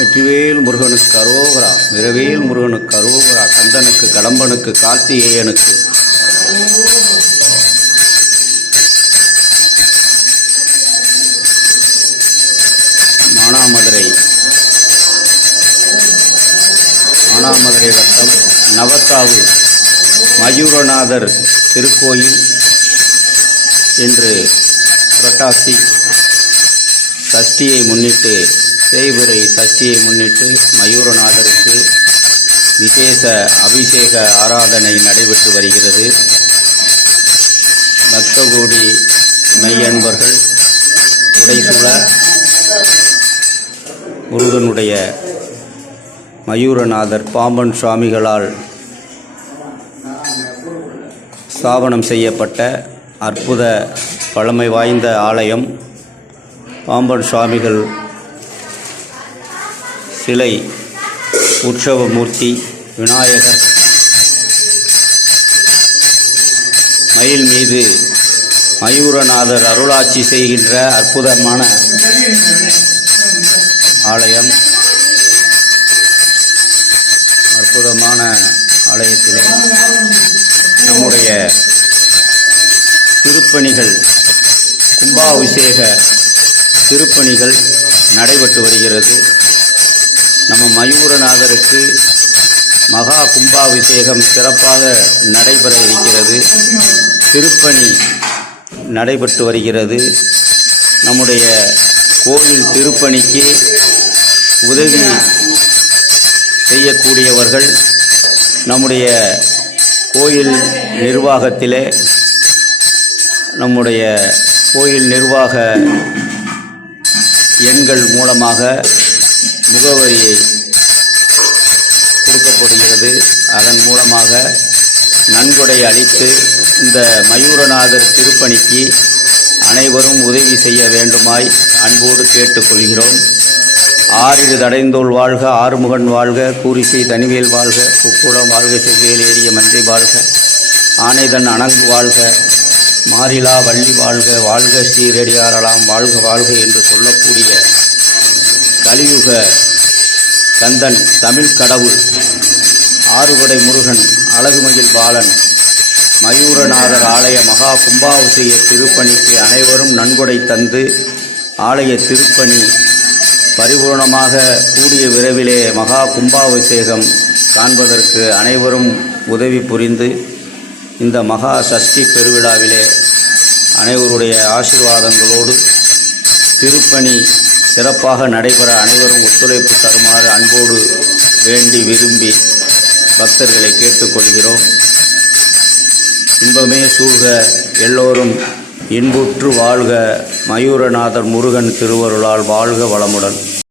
வெற்றிவேல் முருகனுக்கு அரோகரா, விரவேல் முருகனுக்கு அரோகரா, கந்தனுக்கு, கடம்பனுக்கு, கார்த்திகேயனுக்கு. மானாமதுரை வட்டம் நவத்தாவு மயூரநாதர் திருக்கோயில் இன்று புரட்டாசி சஷ்டியை முன்னிட்டு, தேய்பிறை சஷ்டியை முன்னிட்டு மயூரநாதருக்கு விசேஷ அபிஷேக ஆராதனை நடைபெற்று வருகிறது. பக்தகோடி மெய்யன்பர்கள் உடைசூழ முருகனுடைய மயூரநாதர் பாம்பன் சுவாமிகளால் ஸ்தாபனம் செய்யப்பட்ட அற்புத பழமை வாய்ந்த ஆலயம். பாம்பன் சுவாமிகள் சிலை, உற்சவமூர்த்தி விநாயகர், மயில் மீது மயூரநாதர் அருளாட்சி செய்கின்ற அற்புதமான ஆலயம். அற்புதமான ஆலயத்திலே நம்முடைய திருப்பணிகள், கும்பாபிஷேக திருப்பணிகள் நடைபெற்று வருகிறது. நம்ம மயூரநாதருக்கு மகா கும்பாபிஷேகம் சிறப்பாக நடைபெற இருக்கிறது. திருப்பணி நடைபெற்று வருகிறது. நம்முடைய கோவில் திருப்பணிக்கு உதவி செய்யக்கூடியவர்கள் நம்முடைய கோயில் நிர்வாகத்திலே, நம்முடைய கோயில் நிர்வாக எண்கள் மூலமாக முகவரியை கொடுக்கப்படுகிறது. அதன் மூலமாக நன்கொடை அளித்து இந்த மயூரநாதர் திருப்பணிக்கு அனைவரும் உதவி செய்ய வேண்டுமாய் அன்போடு கேட்டுக்கொள்கிறோம். ஆறிரு தடைந்தோள் வாழ்க, ஆறுமுகன் வாழ்க, கூரிசை தனிவேல் வாழ்க, குக்குடம் வாழ்க, செவ்வேல் ஏறிய மஞ்சை வாழ்க, ஆனைதன் அணங்கு வாழ்க, மாரிலா வள்ளி வாழ்க, வாழ்க ஸ்ரீரடியாரலாம் வாழ்க வாழ்க என்று சொல்லக்கூடிய கலியுக கந்தன், தமிழ் கடவுள், ஆறுபடை முருகன், அழகுமயில் பாலன், மயூரநாதர் ஆலய மகா கும்பாபிஷேக திருப்பணிக்கு அனைவரும் நன்கொடை தந்து ஆலய திருப்பணி பரிபூர்ணமாக கூடிய விரைவிலே மகா கும்பாபிஷேகம் காண்பதற்கு அனைவரும் உதவி புரிந்து இந்த மகா சஷ்டி பெருவிழாவிலே அனைவருடைய ஆசீர்வாதங்களோடு திருப்பணி சிறப்பாக நடைபெற அனைவரும் ஒத்துழைப்பு தருமாறு அன்போடு வேண்டி விரும்பி பக்தர்களை கேட்டுக்கொள்கிறோம். இன்பமே சூழ்க, எல்லோரும் இன்புற்று வாழ்க. மயூரநாதர் முருகன் திருவருளால் வாழ்க வளமுடன்.